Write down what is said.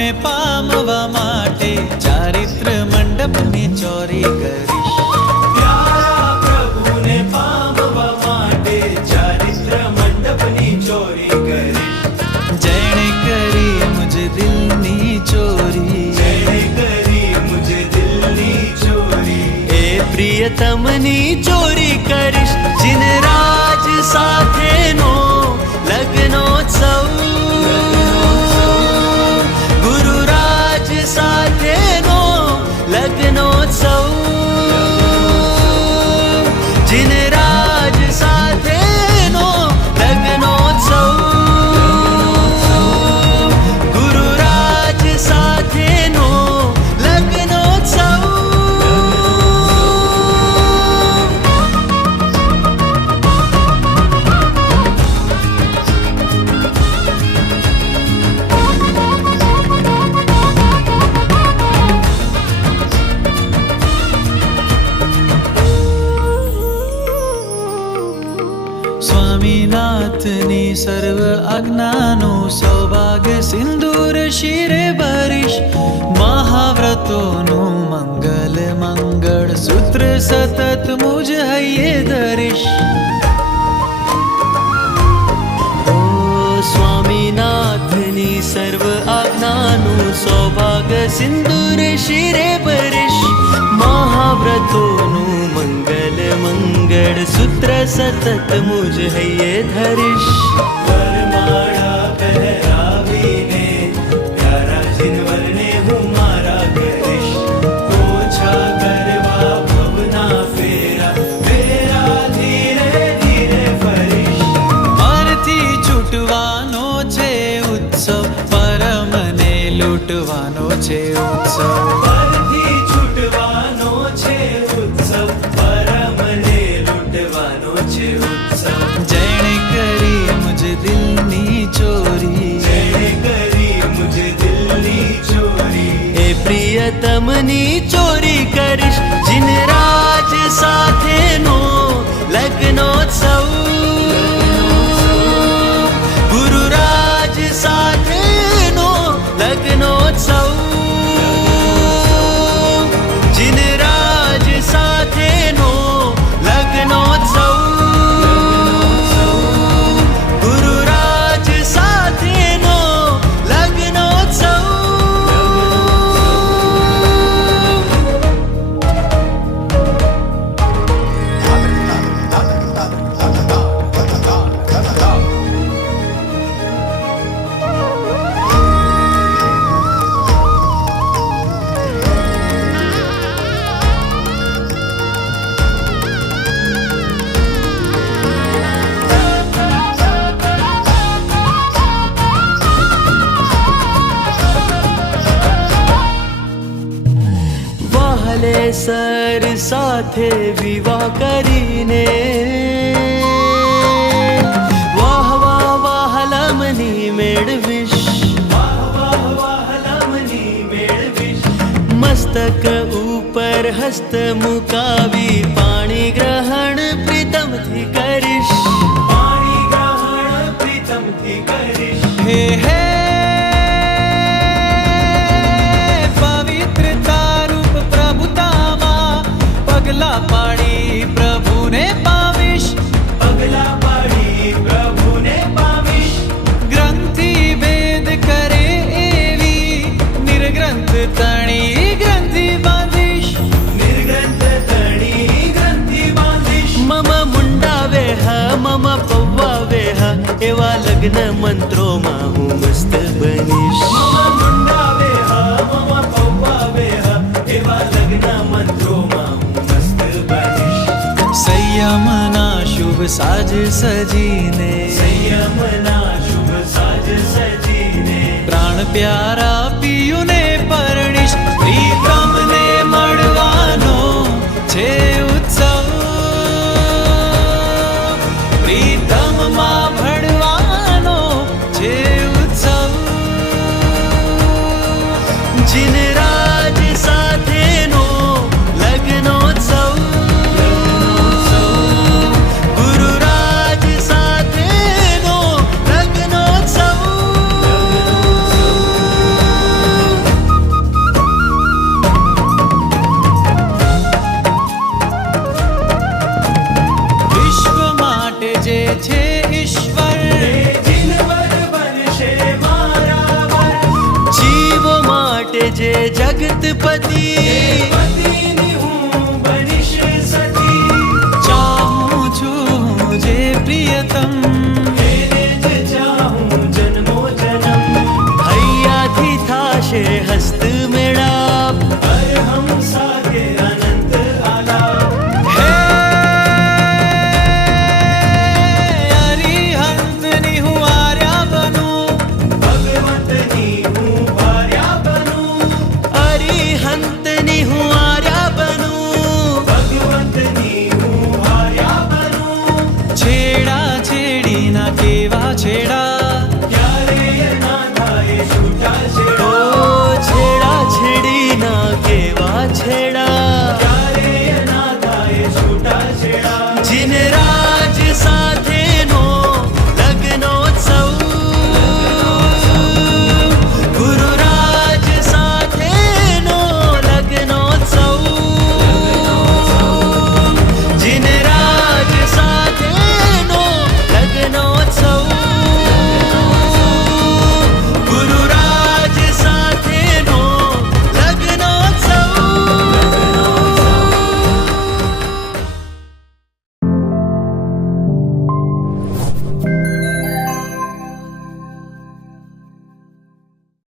પ્રભુને પામવા માટે ચારિત્ર મંડપની ચોરી કરીશ. પ્યારા પ્રભુને પામવા માટે ચારિત્ર મંડપની ચોરી કરીશ. જેણે કરી મુજ દિલની ચોરી, જેણે કરી મુજ દિલની ચોરી, એ પ્રિયતમની ચોરી કરીશ. જીન રાજ સાથેનો લગ્નોત્સવ, ગુરુ રાજ સાથેનો લગ્નોત્સવ, જીન રાજ સાથેનો લગ્નોત્સવ, ગુરુ રાજ સાથેનો લગ્નોત્સવ. સ્વામીનાથની સર્વ આજ્ઞાનો સૌભાગ્ય સિંદૂર શિરે ભરીશ. મહાવ્રતોનું મંગલ મંગળ સૂત્ર સતત મુજ હૈયે ધરીશ. ઓ સ્વામીનાથની સર્વ આજ્ઞાનું સૌભાગ્ય સિંદૂર શિરે ભરીશ. મહાવ્રતોનું મંગલ મંગળ સૂત્ર સતત મુજ હૈયે ધરીશ. વરમાળા પહેરાવીને પ્યારા જીનવરને હું મારા કરીશ. ઓછા કરવા ભવના ફેરા, ફેરા ધીરે ધીરે ફરીશ. પરથી છૂટવાનો છે ઉત્સવ, પરમને લૂંટવાનો છે ઉત્સવ. પરથી છૂટવાનો છે ઉત્સવ, પરમને લૂંટવાનો છે ઉત્સવ. જેણે કરી મુજ દિલની ચોરી, જેણે કરી મુજ દિલની ચોરી, એ પ્રિયતમની ચોરી કરીશ. જીન રાજ સાથેનો લગ્નોત્સવ, ગુરુ રાજ સાથેનો લગ્નોત્સવ, જીન રાજ સાથેનો લગ્નોત્સવ, ગુરુ રાજ સાથેનો લગ્નોત્સવ. વહાલે સર સાથે વિવાહ કરીને, વાહ વાહ વહાલમની મેળવીશ. વાહ વાહ વહાલમની મેળવીશ. મસ્તક ઉપર હસ્ત મુકાવી પાણી ગ્રહણ પ્રીતમથી કરીશ. પાણી ગ્રહણ પ્રીતમથી કરીશ. હે હે પવિત્રતા રૂપ પ્રભુતામાં પગલા પાડી પ્રભુને પામીશ. પગલા પાડી પ્રભુને પામીશ. ગ્રંથિ ભેદ કરે એવી નિર્ગ્રંથ તણી ગ્રંથિ બાંધીશ. નિર્ગ્રંથ તણી ગ્રંથિ બાંધીશ. મમ મુંડા વેહ મમ પૌવા વેહ, એવા લગ્ન મંત્રોમાં હું મસ્ત બનીશ. મમ મુંડાવે હ મમ પૌવાવે હ, એવા લગ્ન મંત્રોમાં હું મસ્ત બનીશ. સંયમના શુભ સાજ સજીને, સંયમના શુભ સાજ સજીને, પ્રાણ પ્યારા પિયુને પરણીશ. પ્રીતમને મળવાનો છે ઉત્સવ, પ્રીતમમાં ભળવાનો છે ઉત્સવ. જીન રાજ સાથેનો લગ્નોત્સવ, ગુરુ રાજ સાથેનો લગ્નોત્સવ. જે જગતપતિ પતિની હું બનીશ સતી ચાહું છું જે પ્રિયતમ એને જ ચાહું જન્મો જન્મ હૈયાથી થાશે હસ્ત મેળાપ હર હમ સાથે અનંત આલાપ હે અરિહંતની હું આર્યા બનું ભગવંતની હું ભાર્યા બનું અરિહંતની હું આર્યા બનું ભગવંતની હું ભાર્યા બનું છેડા છેડીના કેવા છેડા ક્યારે ના થાય છૂટા